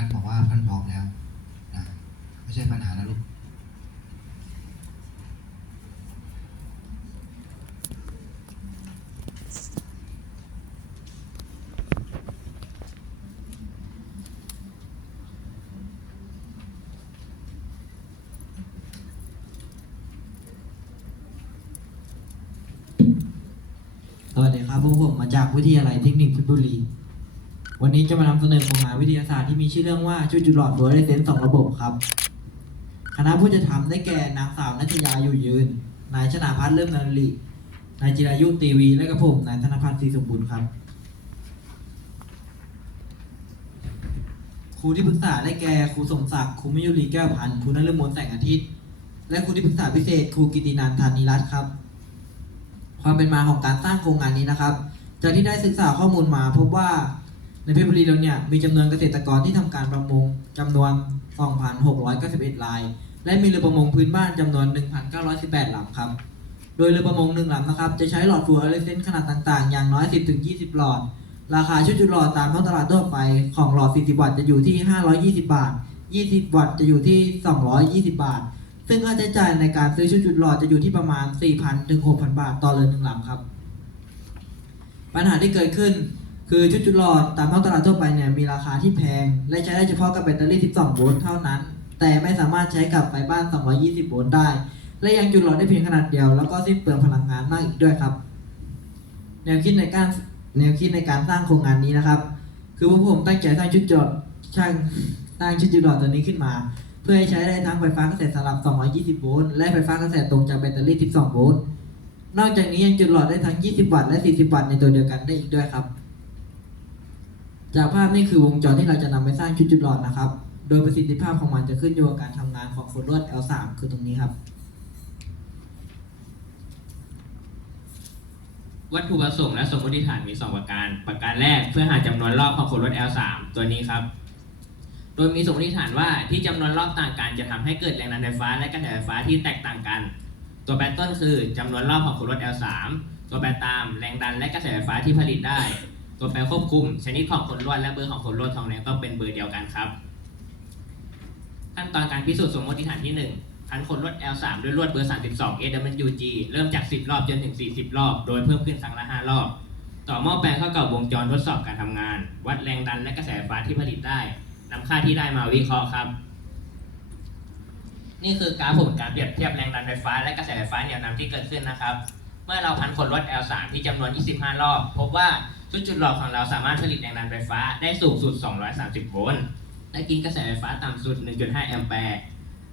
ท่านบอกว่าท่านพร้อมแล้วนะไม่ใช่ปัญหานะลูกสวัสดีครับพวกผมมาจากวิทยาลัยเทคนิคเพชรบุรี วันนี้จะมานำเสนอโครงงาวิทยาศาสตร์ที่มีชื่อเรื่องว่าชุดจุดหลอดฟลูออเรสเซนต์สองระบบครับ คณะผู้จะทำได้แก่นางสาวนัทยาอยู่ยืน นายชนาพัฒน์เริ่มนาลีนายจิรายุตีวี และกระผมนายธนพัฒน์ศรีสมบูรณ์ครับ ครูที่ปรึกษาได้แก่ครูสมศักดิ์ครูมิยุรีแก้วพันธ์ครูนฤมลแสงอาทิตย์ และครูที่ปรึกษาพิเศษครูกิตินันท์ธานิรัตน์ครับ ความเป็นมาของการสร้างโครงงานนี้นะครับ จากที่ได้ศึกษาข้อมูลมาพบว่า ในเพชรบุรีเราเนี่ยมีจำนวนเกษตรกรที่ทำการประมงจำนวน 2,691ราย และมีเรือประมงพื้นบ้านจำนวน 1,918ลำครับ โดยเรือประมงหนึ่งลำนะครับ จะใช้หลอดฟูออเรสเซนต์ขนาดต่างๆ อย่างน้อย 10-20 หลอด ราคาชุดจุดหลอดตามท้องตลาดทั่วไปของหลอด 40 วัตต์จะอยู่ที่ 520 บาท 20 วัตต์จะอยู่ที่ 220 บาท ซึ่งค่าใช้จ่ายในการซื้อชุดจุดหลอดจะอยู่ที่ประมาณ 4,000ถึง6,000 บาทต่อเรือหนึ่งลำครับ ปัญหาที่เกิดขึ้น คือชุดจุดหลอดตามท้องตลาดทั่วไปเนี่ยมีราคาที่แพง และใช้ได้เฉพาะกับแบตเตอรี่ 12 โวลต์เท่านั้น แต่ไม่สามารถใช้กับไฟบ้าน 220 โวลต์ได้ และยังจุดหลอดได้เพียงขนาดเดียว แล้วก็สิ้นเปลืองพลังงานมากอีกด้วยครับ แนวคิดในการแนวคิดในการสร้างโครงงานนี้นะครับ คือพวกผมตั้งใจสร้างชุดจุดช่างสร้างชุดจุดหลอดตัวนี้ขึ้นมา เพื่อให้ใช้ได้ทั้งไฟฟ้ากระแสสลับ 220 โวลต์และไฟฟ้ากระแสตรงจากแบตเตอรี่ 12 โวลต์นอกจากนี้ยังจุดหลอดได้ทั้ง 20 วัตต์และ 40 วัตต์ในตัวเดียวกันได้อีกด้วยครับ จากภาพนี่คือวงจรที่เราจะนำไปสร้างชุดจุดหลอดนะครับ โดยประสิทธิภาพของมันจะขึ้นอยู่กับการทำงานของโคดลวด L3 คือตรงนี้ครับ วัตถุประสงค์และสมมติฐานมี 2 ประการ ประการแรกเพื่อหาจำนวนรอบของขนรถ L3 ตัวนี้ครับ โดยมีสมมติฐานว่าที่จำนวนรอบต่างกันจะทำให้เกิดแรงดันไฟฟ้า และกระแสไฟฟ้าที่แตกต่างกัน ตัวแปรต้นคือจำนวนรอบของขนรถ L3 ตัวแปรตามแรงดันและกระแสไฟฟ้าที่ผลิตได้ ตัวแปรควบคุม ชนิดของขนลวดและเบอร์ของขนลวดทองแดงต้องเป็นเบอร์เดียวกันครับ ขั้นตอนการพิสูจน์สมมติฐานที่ 1 พันขนลวด L3 ด้วยลวดเบอร์ 32 AWG เริ่มจาก 10 รอบจนถึง 40 รอบ โดยเพิ่มขึ้นครั้งละ 5 รอบ ต่อหม้อแปลงเข้ากับวงจรทดสอบการทำงาน วัดแรงดันและกระแสไฟฟ้าที่ผลิตได้นำค่าที่ได้มาวิเคราะห์ครับ นี่คือกราฟผลการเปรียบเทียบแรงดันไฟฟ้าและกระแสไฟฟ้าเหนี่ยวนำที่เกิดขึ้นนะครับ มื่อเราพันขนลวด L3 ที่จำนวน 25 รอบ พบว่าชุดจุดหลอดของเราสามารถผลิตแรงดันไฟฟ้าได้สูงสุด 230 โวลต์และกินกระแสไฟฟ้าต่ำสุด 1.5 แอมแปร์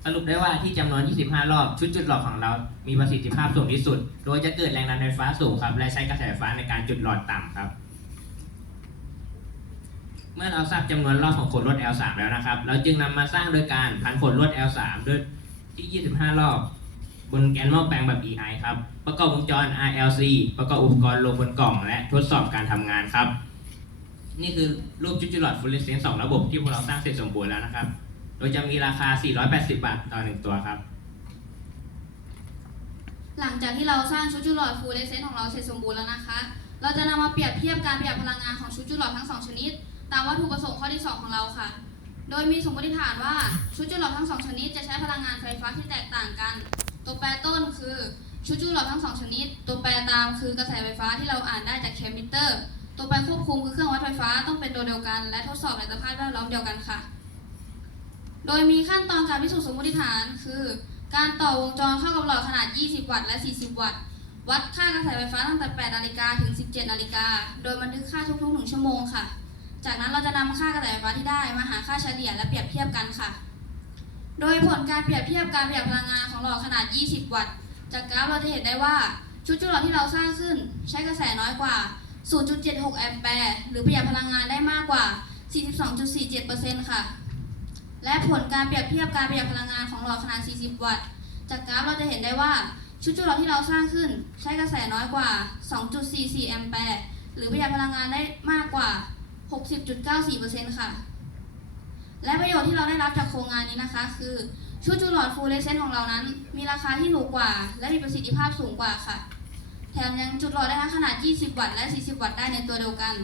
สรุปได้ว่าที่จำนวน 25 รอบ ชุดจุดหลอดของเรามีประสิทธิภาพสูงที่สุด โดยจะเกิดแรงดันไฟฟ้าสูงครับ และใช้กระแสไฟฟ้าในการจุดหลอดต่ำครับ เมื่อเราทราบจำนวนรอบของขนลวด L3 แล้วนะครับ เราจึงนำมาสร้างโดยการพันขนลวด L3 ด้วยที่ 25 รอบ บนแกนหม้อแปลงแบบ EI ครับ ประกอบวงจร RLC ประกอบอุปกรณ์ลงบนกล่อง และทดสอบการทำงานครับ นี่คือรูปจุดจุดหลอดฟลูออเรสเซนต์สองระบบที่พวกเราสร้างเสร็จสมบูรณ์แล้วนะครับ โดยจะมีราคา 480 บาทต่อหนึ่งตัวครับ หลังจากที่เราสร้างชุดจุดหลอดฟูลเลเซนของเราเสร็จสมบูรณ์แล้วนะคะ เราจะนำมาเปรียบเทียบการประหยัดพลังงานของชุดจุดหลอดทั้งสองชนิด ตามวัตถุประสงค์ข้อที่ 2 ของเราค่ะโดยมีสมมติฐานว่าชุดจุดหลอดทั้งสองชนิดจะใช้พลังงานไฟฟ้าที่แตกต่างกัน ตัวแปรต้นคือชุดจุดหลอดทั้งสองชนิด ตัวแปรตามคือกระแสไฟฟ้าที่เราอ่านได้จากแคมิเตอร์ ตัวแปรควบคุมคือเครื่องวัดไฟฟ้าต้องเป็นตัวเดียวกัน และทดสอบในสภาพแวดล้อมเดียวกันค่ะ โดยมีขั้นตอนการพิสูจน์สมมติฐานคือ การต่อวงจรเข้ากับหลอดขนาด 20 วัตต์และ 40 วัตต์ วัดค่ากระแสไฟฟ้าตั้งแต่ 8 นาฬิกาถึง 17 นาฬิกา โดยบันทึกค่าทุกๆหนึ่งชั่วโมงค่ะ จากนั้นเราจะนำค่ากระแสไฟฟ้าที่ได้มาหาค่าเฉลี่ยและเปรียบเทียบกันค่ะ โดยผลการเปรียบเทียบการประหยัดพลังงานของหลอดขนาด 20 วัตต์ จากกราฟเราจะเห็นได้ว่าชุดจุดหลอดที่เราสร้างขึ้นใช้กระแสน้อยกว่า 0.76 แอมแปร์หรือประหยัดพลังงานได้มากกว่า 42.47%ค่ะ และผลการเปรียบเทียบการประหยัดพลังงานของหลอดขนาด 40 วัตต์ จากกราฟเราจะเห็นได้ว่าชุดจุดหลอดที่เราสร้างขึ้นใช้กระแสน้อยกว่า 2.44 แอมแปร์หรือประหยัดพลังงานได้มากกว่า 60.94%ค่ะ และประโยชน์ที่เราได้รับจากโครงงานนี้นะคะ คือชุดจุดหลอดฟูลเลเซนของเรานั้น มีราคาที่ถูกกว่า และมีประสิทธิภาพสูงกว่าค่ะ แถมยังจุดหลอดได้ทั้งขนาด 20 วัตต์และ 40 วัตต์ได้ในตัวเดียวกัน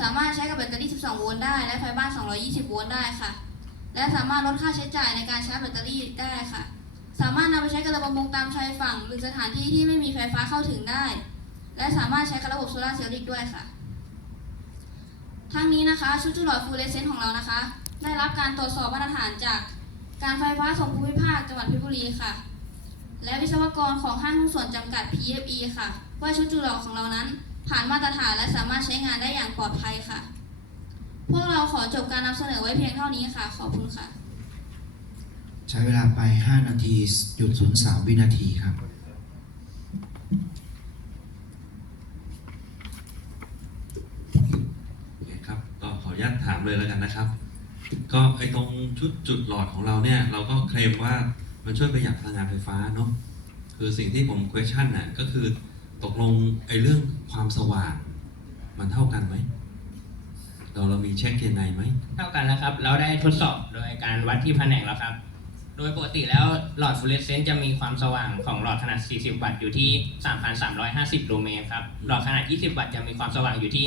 สามารถใช้กับแบตเตอรี่ 12 โวลต์ได้ และไฟบ้าน 220 โวลต์ได้ค่ะ และสามารถลดค่าใช้จ่ายในการชาร์จแบตเตอรี่ได้ค่ะ สามารถนำไปใช้กับระบบมงตามชายฝั่ง หรือสถานที่ที่ไม่มีไฟฟ้าเข้าถึงได้ และสามารถใช้กับระบบโซลาร์เซลล์อีกด้วยค่ะทั้งนี้นะคะชุดจุดหลอดฟูเรสเซนต์ของเรานะคะ ได้รับการตรวจสอบมาตรฐานจากการไฟฟ้าส่วนภูมิภาคจังหวัดเพชรบุรีค่ะ และวิศวกรของห้างหุ้นส่วนจำกัด PFE ค่ะ ว่าชุดจุลอของเรานั้น ผ่านมาตรฐานและสามารถใช้งานได้อย่างปลอดภัยค่ะ พวกเราขอจบการนำเสนอไว้เพียงเท่านี้ค่ะ ขอบคุณค่ะ ใช้เวลาไป 5 นาทีหยุด03วินาทีครับโอเคครับก็ขออนุญาตถามเลยแล้วกันนะครับ ก็ไอตรงชุดจุดหลอดของเราเนี่ย เราก็เคลมว่ามันช่วยประหยัดพลังงานไฟฟ้าเนาะคือสิ่งที่ผม question น่ะก็คือตกลงไอเรื่องความสว่างมันเท่ากันไหมเราเรามีเช็คยังไงไหมเท่ากันแล้วครับ เราได้ทดสอบโดยการวัดที่แผนกแล้วครับ โดยปกติแล้วหลอดฟลูออเรสเซนต์จะมีความสว่างของหลอดขนาด 40 วัตต์อยู่ที่ 3,350 ลูเมนครับ หลอดขนาด 20 วัตต์จะมีความสว่างอยู่ที่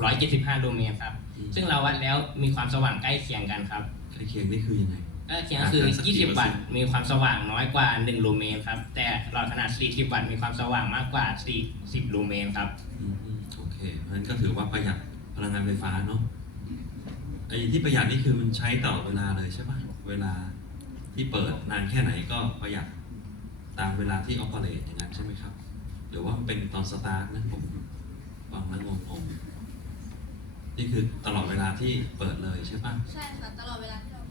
1,675 ลูเมนครับ ซึ่งเราวัดแล้วมีความสว่างใกล้เคียงกันครับใกล้เคียงนี่คือยังไงใกล้เคียงคือ 20 วัตต์มีความสว่างน้อยกว่า 1 ลูเมนครับ แต่หลอดขนาด 40 วัตต์มีความสว่างมากกว่า 40 ลูเมนครับอืมอืมโอเคเพราะฉะนั้นก็ถือว่าประหยัดพลังงานไฟฟ้าเนาะไอ้ที่ประหยัดนี่คือมันใช้ตลอดเวลาเลยใช่ปะเวลาที่เปิดนานแค่ไหนก็ประหยัดตามเวลาที่ออ p เปเรตอย่างนั้นใช่ไหมครับ หรือว่ามันเป็นตอนสตาร์ทนะผมฟังแล้วงงๆ นี่คือตลอดเวลาที่เปิดเลยใช่ปะใช่ค่ะ ตลอดเวลาที่เรา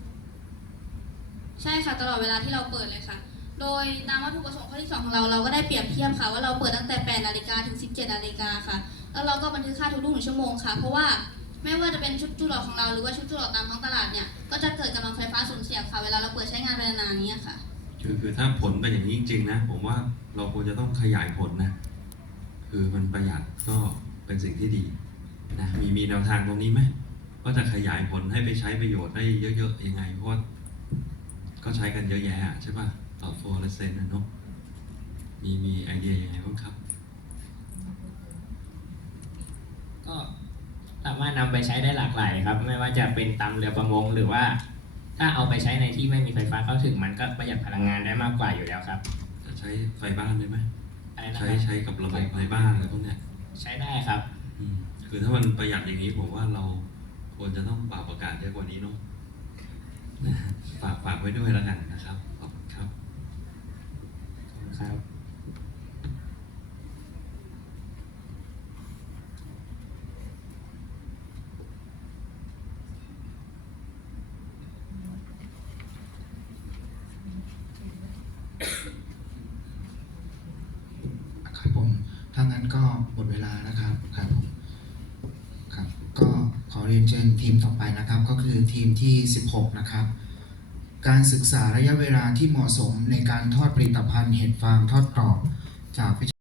ใช่ค่ะตลอดเวลาที่เราเปิดเลยค่ะ โดยตามวัตถุประสงค์ข้อที่สองของเราเราก็ได้เปรียบเทียบค่ะ ว่าเราเปิดตั้งแต่8นาฬิกาถึง 17นาฬิกาค่ะ แล้วเราก็บันทึกค่าทุกๆหนึ่งชั่วโมงค่ะ เพราะว่าไม่ว่าจะเป็นชุดจุดหลอดของเราหรือว่าชุดจุดหลอดตามท้องตลาดเนี่ยก็จะเกิดกำลังไฟฟ้าสูญเสียค่ะเวลาเราเปิดใช้งานไปนานๆเนี้ค่ะ คือคือถ้าผลเป็นอย่างนี้จริงๆนะ ผมว่าเราควรจะต้องขยายผลนะ คือมันประหยัดก็เป็นสิ่งที่ดี นะมีมีแนวทางตรงนี้ไหมว่าจะขยายผลให้ไปใช้ประโยชน์ได้เยอะๆยังไงเพราะว่าก็ใช้กันเยอะแยะอะใช่ป่ะต่อโฟลเซนนะเนาะมีมีไอเดียยังไงบ้างครับ ก็สามารถนำไปใช้ได้หลากหลายครับ ไม่ว่าจะเป็นตามเรือประมงหรือว่า ถ้าเอาไปใช้ในที่ไม่มีไฟฟ้าเข้าถึงมันก็ประหยัดพลังงานได้มากกว่าอยู่แล้วครับจะใช้ไฟบ้านได้ไหมอะไรนะคใช้รับใช้กับระบบไฟบ้านอะไรพวกเนี้ยใช้ได้ครับอืม คือถ้ามันประหยัดอย่างนี้ผมว่าเราควรจะต้องปรับประกาศเยอะกว่านี้เนาะนะฮะฝากฝากไว้ด้วยแล้วกันนะครับขอบคุณครับครับ ครับผมถ้างั้นก็หมดเวลานะครับครับผมครับก็ ขอเรียนเชิญทีมต่อไปนะครับ ก็คือทีมที่ 16 นะครับ การศึกษาระยะเวลาที่เหมาะสมในการทอดผลิตภัณฑ์เห็ดฟางทอดกรอบจาก